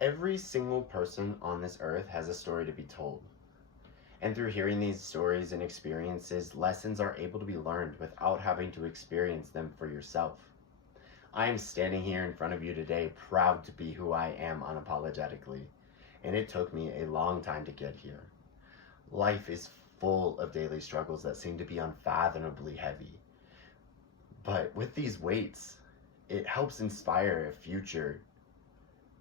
Every single person on this earth has a story to be told. And through hearing these stories and experiences, lessons are able to be learned without having to experience them for yourself. I am standing here in front of you today proud to be who I am unapologetically, and it took me a long time to get here. Life is full of daily struggles that seem to be unfathomably heavy. But with these weights, it helps inspire a future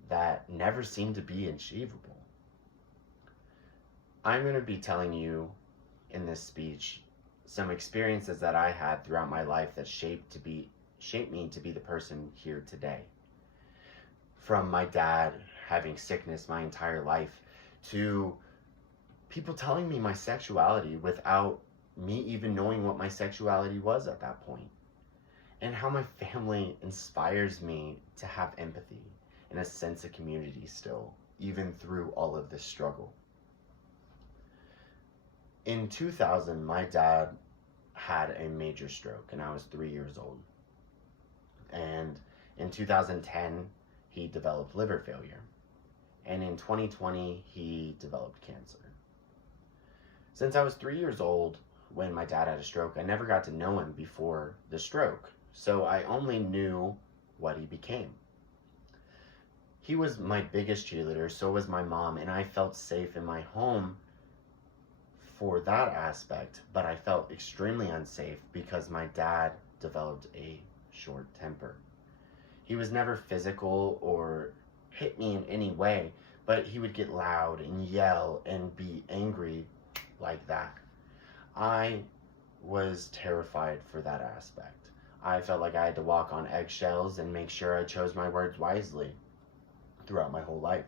that never seemed to be achievable. I'm going to be telling you in this speech some experiences that I had throughout my life that shaped me to be the person here today. From my dad having sickness my entire life to people telling me my sexuality without me even knowing what my sexuality was at that point. And how my family inspires me to have empathy and a sense of community still, even through all of this struggle. In 2000, my dad had a major stroke, and I was 3 years old. And in 2010, he developed liver failure. And in 2020, he developed cancer. Since I was 3 years old when my dad had a stroke, I never got to know him before the stroke. So I only knew what he became. He was my biggest cheerleader, so was my mom, and I felt safe in my home for that aspect, but I felt extremely unsafe because my dad developed a short temper. He was never physical or hit me in any way, but he would get loud and yell and be angry like that. I was terrified for that aspect. I felt like I had to walk on eggshells and make sure I chose my words wisely throughout my whole life.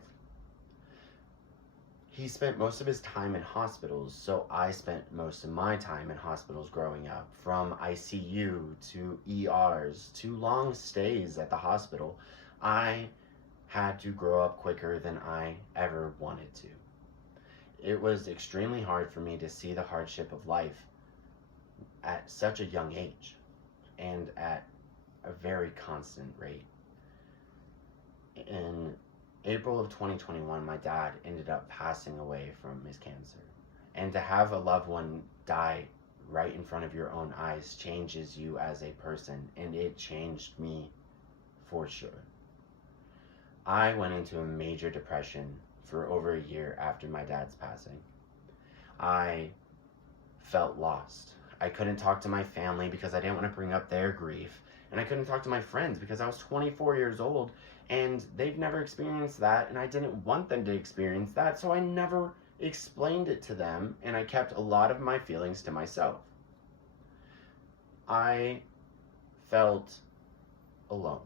He spent most of his time in hospitals, so I spent most of my time in hospitals growing up, from ICU to ERs to long stays at the hospital. I had to grow up quicker than I ever wanted to. It was extremely hard for me to see the hardship of life at such a young age and at a very constant rate. In April of 2021, my dad ended up passing away from his cancer. And to have a loved one die right in front of your own eyes changes you as a person, and it changed me for sure. I went into a major depression for over a year after my dad's passing. I felt lost. I couldn't talk to my family because I didn't want to bring up their grief. And I couldn't talk to my friends because I was 24 years old and they've never experienced that, and I didn't want them to experience that, so I never explained it to them, and I kept a lot of my feelings to myself. I felt alone.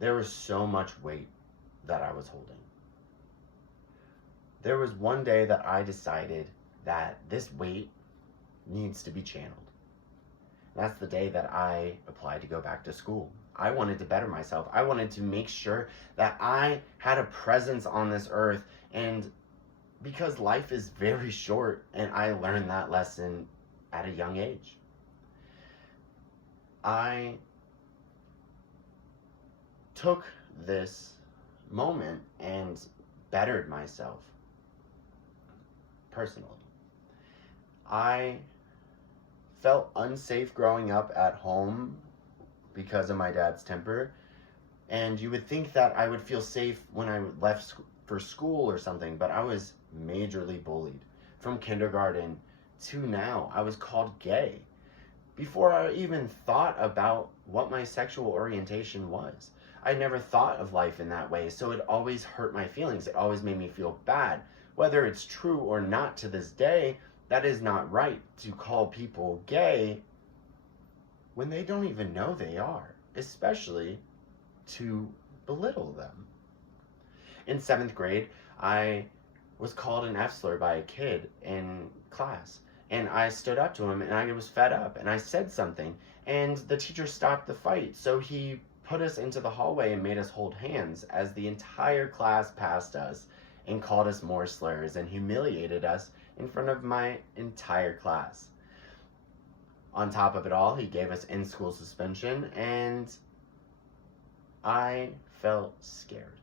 There was so much weight that I was holding. There was one day that I decided that this weight needs to be channeled. That's the day that I applied to go back to school. I wanted to better myself. I wanted to make sure that I had a presence on this earth, and because life is very short, and I learned that lesson at a young age. I took this moment and bettered myself personally. I felt unsafe growing up at home because of my dad's temper, and you would think that I would feel safe when I left for school or something, but I was majorly bullied. From kindergarten to now, I was called gay before I even thought about what my sexual orientation was. I never thought of life in that way, so it always hurt my feelings. It always made me feel bad. Whether it's true or not to this day, that is not right to call people gay when they don't even know they are, especially to belittle them. In 7th grade, I was called an F-slur by a kid in class, and I stood up to him, and I was fed up, and I said something, and the teacher stopped the fight, so he put us into the hallway and made us hold hands as the entire class passed us and called us more slurs and humiliated us in front of my entire class. On top of it all, he gave us in-school suspension, and I felt scared.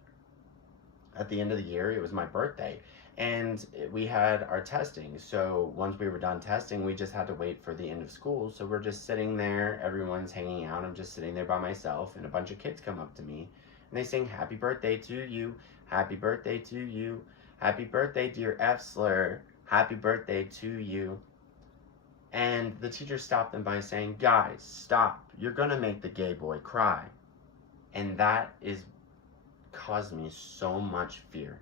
At the end of the year, it was my birthday, and we had our testing. So once we were done testing, we just had to wait for the end of school. So we're just sitting there, everyone's hanging out. I'm just sitting there by myself, and a bunch of kids come up to me and they sing, "Happy birthday to you, happy birthday to you, happy birthday, dear F. Slur, happy birthday to you." And the teacher stopped them by saying, "Guys, stop. You're gonna make the gay boy cry." And that is caused me so much fear.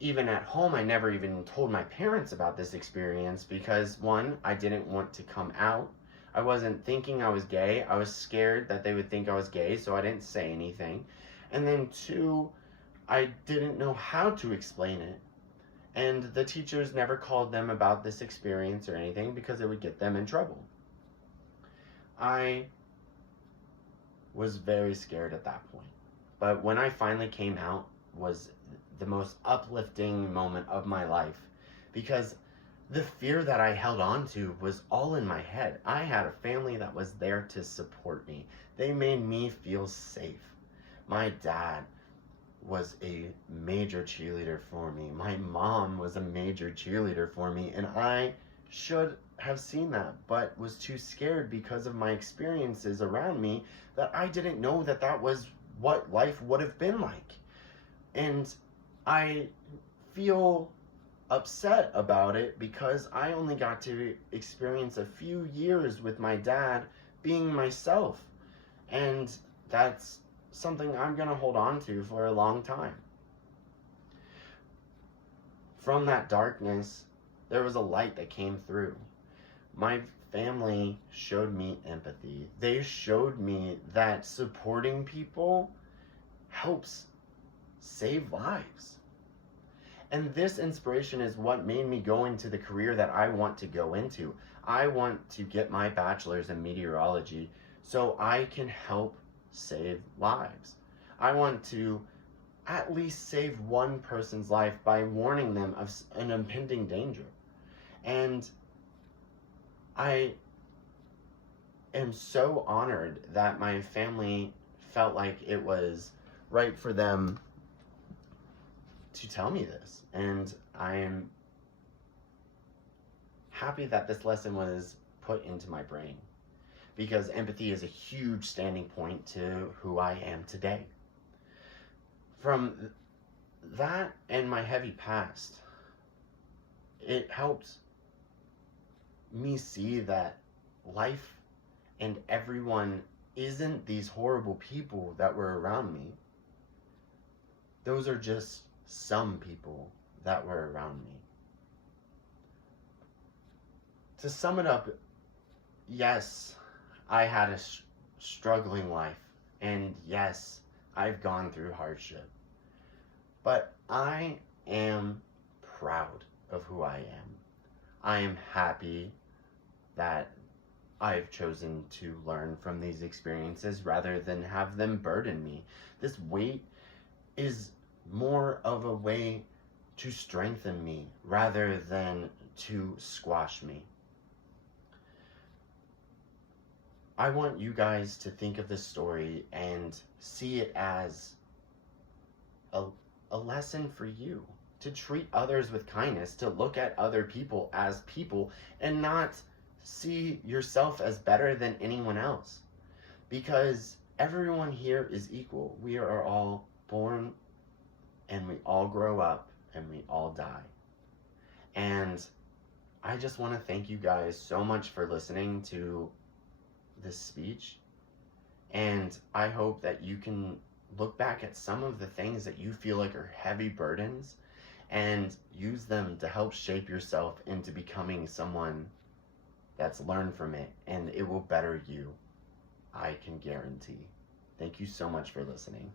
Even at home, I never even told my parents about this experience because, one, I didn't want to come out. I wasn't thinking I was gay. I was scared that they would think I was gay, so I didn't say anything. And then two, I didn't know how to explain it. And the teachers never called them about this experience or anything because it would get them in trouble. I was very scared at that point. But when I finally came out was the most uplifting moment of my life because the fear that I held on to was all in my head. I had a family that was there to support me. They made me feel safe. My dad was a major cheerleader for me. My mom was a major cheerleader for me, and I should have seen that, but was too scared because of my experiences around me that I didn't know that that was what life would have been like. And I feel upset about it because I only got to experience a few years with my dad being myself. And that's something I'm going to hold on to for a long time. From that darkness, there was a light that came through. My family showed me empathy. They showed me that supporting people helps save lives. And this inspiration is what made me go into the career that I want to go into. I want to get my bachelor's in meteorology so I can help save lives. I want to at least save one person's life by warning them of an impending danger. And I am so honored that my family felt like it was right for them to tell me this. And I am happy that this lesson was put into my brain because empathy is a huge standing point to who I am today. From that and my heavy past, it helped me see that life and everyone isn't these horrible people that were around me. Those are just some people that were around me. To sum it up, yes, I had a struggling life, and yes, I've gone through hardship. But I am proud of who I am. I am happy that I've chosen to learn from these experiences rather than have them burden me. This weight is more of a way to strengthen me rather than to squash me. I want you guys to think of this story and see it as a lesson for you to treat others with kindness, to look at other people as people and not see yourself as better than anyone else, because everyone here is equal. We are all born and we all grow up and we all die. And I just want to thank you guys so much for listening to this speech, and I hope that you can look back at some of the things that you feel like are heavy burdens and use them to help shape yourself into becoming someone that's learned from it, and it will better you. I can guarantee. Thank you so much for listening.